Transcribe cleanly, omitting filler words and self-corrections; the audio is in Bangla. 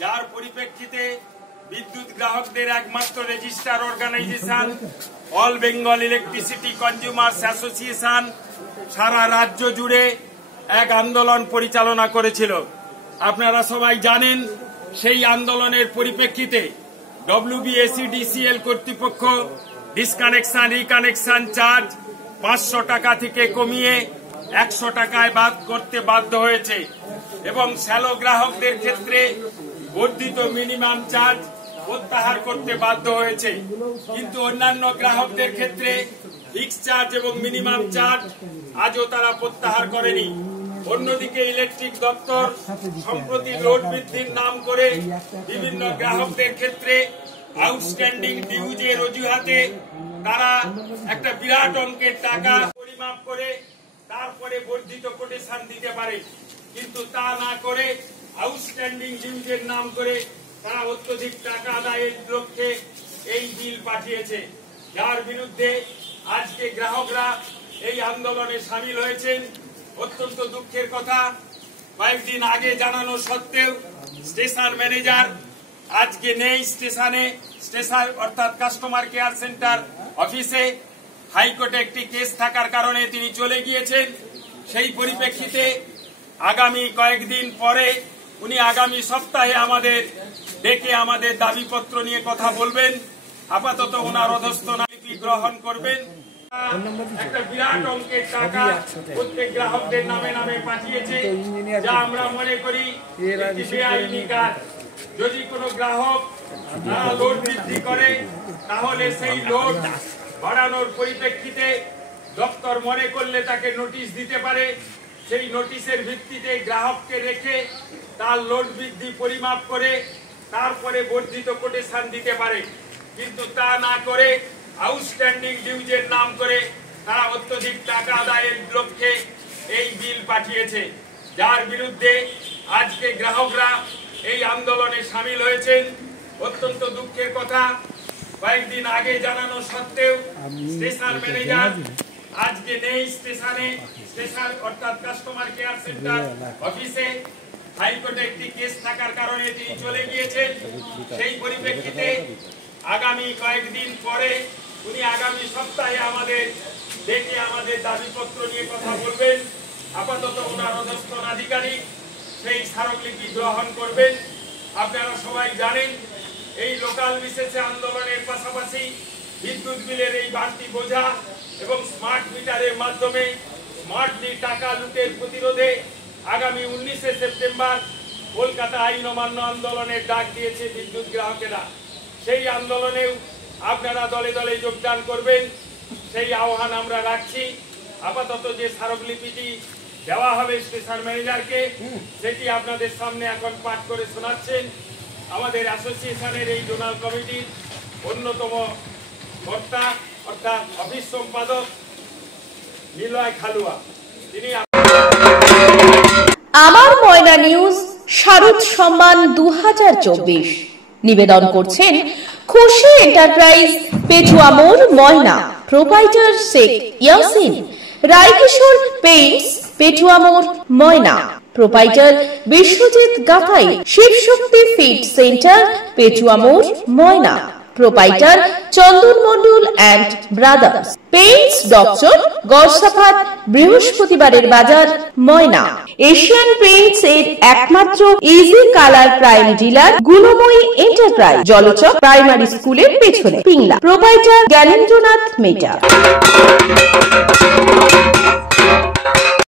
যার পরিপ্রেক্ষিতে বিদ্যুৎ গ্রাহকদের একমাত্র register organisation all Bengal electricity consumers association সারা রাজ্য জুড়ে এক আন্দোলন পরিচালনা করেছিল। আপনারা সবাই জানেন, সেই আন্দোলনের পরিপ্রেক্ষিতে WBSEDCL কর্তৃপক্ষ ডিসকানেকশন রিকানেকশন চার্জ 500 টাকা থেকে কমিয়ে 100 টাকায় করতে বাধ্য হয়েছে এবং শ্যালো গ্রাহকদের ক্ষেত্রে বর্ধিত মিনিমাম চার্জ প্রত্যাহার করতে বাধ্য হয়েছে। কিন্তু অন্যান্য গ্রাহকদের ক্ষেত্রে ফিক্স চার্জ এবং মিনিমাম চার্জ আজও তারা প্রত্যাহার করেনি। অন্যদিকে ইলেকট্রিক দপ্তর সম্প্রতি লোড বৃদ্ধির নাম করে বিভিন্ন গ্রাহকদের ক্ষেত্রে আউটস্ট্যান্ডিং ডিউজের অজুহাতে তারা একটা বিরাট অঙ্কের টাকা পরিমাপ করে তারপরে বর্ধিত কোটেশন দিতে পারে, কিন্তু তা না করে আউটস্ট্যান্ডিং ডিউজের নাম করে তারা অত্যধিক টাকা আদায়ের লক্ষ্যে এই বিল পাঠিয়েছে, যার বিরুদ্ধে আজকে গ্রাহকরা এই আন্দোলনে সামিল হয়েছেন। অত্যন্ত দুঃখের কথা, কয়েকদিন আগে জানানো সত্ত্বেও স্টেশন ম্যানেজার আজকে নেই স্টেশন অর্থাৎ কাস্টমার কেয়ার সেন্টার অফিসে। হাইকোর্টে একটি কেস থাকার কারণে তিনি চলে গিয়েছেন। সেই পরিপ্রেক্ষিতে আগামী কয়েকদিন পরে উনি আগামী সপ্তাহে আমাদের ডেকে আমাদের দাবিপত্র নিয়ে কথা বলবেন। আপাতত ওনার অধস্তনলিপি গ্রহণ করবেন। একটা বিরাট অঙ্কের টাকা প্রত্যেক গ্রাহকদের নামে নামে পাঠিয়েছে, যা আমরা মনে করি একটি বেআইনি কাজ। যদি কোনো গ্রাহক লোড বৃদ্ধি করে তাহলে সেই লোড বাড়ানোর পরিপ্রেক্ষিতে দপ্তর মনে করলে তাকে নোটিশ দিতে পারে। সেই নোটিশের ভিত্তিতে গ্রাহককে রেখে তার লোড বৃদ্ধি পরিমাপ করে তারপরে বর্ধিত কোটেশন দিতে পারে, কিন্তু তা না করে আউটস্ট্যান্ডিং ডিউজের নাম করে তারা অত্যধিক টাকা আদায়ের লক্ষ্যে এই বিল পাঠিয়েছে, যার বিরুদ্ধে আজকে গ্রাহকরা এই আন্দোলনে সামিল হয়েছেন। অত্যন্ত দুঃখের কথা, কয়েকদিন আগে জানানো সত্ত্বেও স্টেশন ম্যানেজার আজকে নেই স্টেশন অর্থাৎ কাস্টমার কেয়ার সেন্টার অফিসে। হাইকোর্টে একটি কেস থাকার কারণে তিনি চলে গিয়েছেন। সেই পরিপ্রেক্ষিতে আগামী কয়েকদিন পরে উনি আগামী সপ্তাহে আমাদের ডেকে আমাদের দাবিপত্র নিয়ে কথা বলবেন। আপাতত ওনার অধস্তন আধিকারিক সেই স্মারকলিপি গ্রহণ করবেন। আপনারা সবাই জানেন, এই লোকাল বিশেষে আন্দোলনের পাশাপাশি বিদ্যুৎ বিলের এই বাড়তি বোঝা এবং স্মার্ট মিটারের মাধ্যমে স্মার্টলি টাকা লুটের প্রতিরোধে আগামী 19শে সেপ্টেম্বর কলকাতা আইন অমান্য আন্দোলনের ডাক দিয়েছে বিদ্যুৎ গ্রাহকেরা। সেই আন্দোলনেও আপনারা দলে দলে যোগদান করবেন, সেই আহ্বান আমরা রাখছি। আপাতত যে স্মারকলিপিটি দেওয়া হবে স্টেশন ম্যানেজারকে, সেটি আপনাদের সামনে এখন পাঠ করে শোনাচ্ছেন আমাদের অ্যাসোসিয়েশনের এই জোনাল কমিটির অন্যতম কর্তা অর্থাৎ অফিস সম্পাদক নিলয় খালুয়া। তিনি আমার ময়না নিউজ শারদ সম্মান 2024 নিবেদন করছেন খুশি এন্টারপ্রাইজ, পেটুয়া মোড়, ময়না। প্রোপাইটার শেখ ইয়াসিন। রায়কিশোর পেইন্টস, পেটুয়া মোড়, Moyna. Proprietor Biswajit Gathai. Shibshakti feed centre, Petua মোড়, Moyna. Proprietor Chandan Mondal and brothers. Paints doctor, Garsafat, বৃহস্পতিবারের বাজার, ময়না। এশিয়ান পেইন্টস এর একমাত্র easy colour prime dealer Gunamoyee enterprise, Jalchak primary স্কুলের পেছনে, পিংলা। প্রোপাইটার জ্ঞানেন্দ্রনাথ মেটা।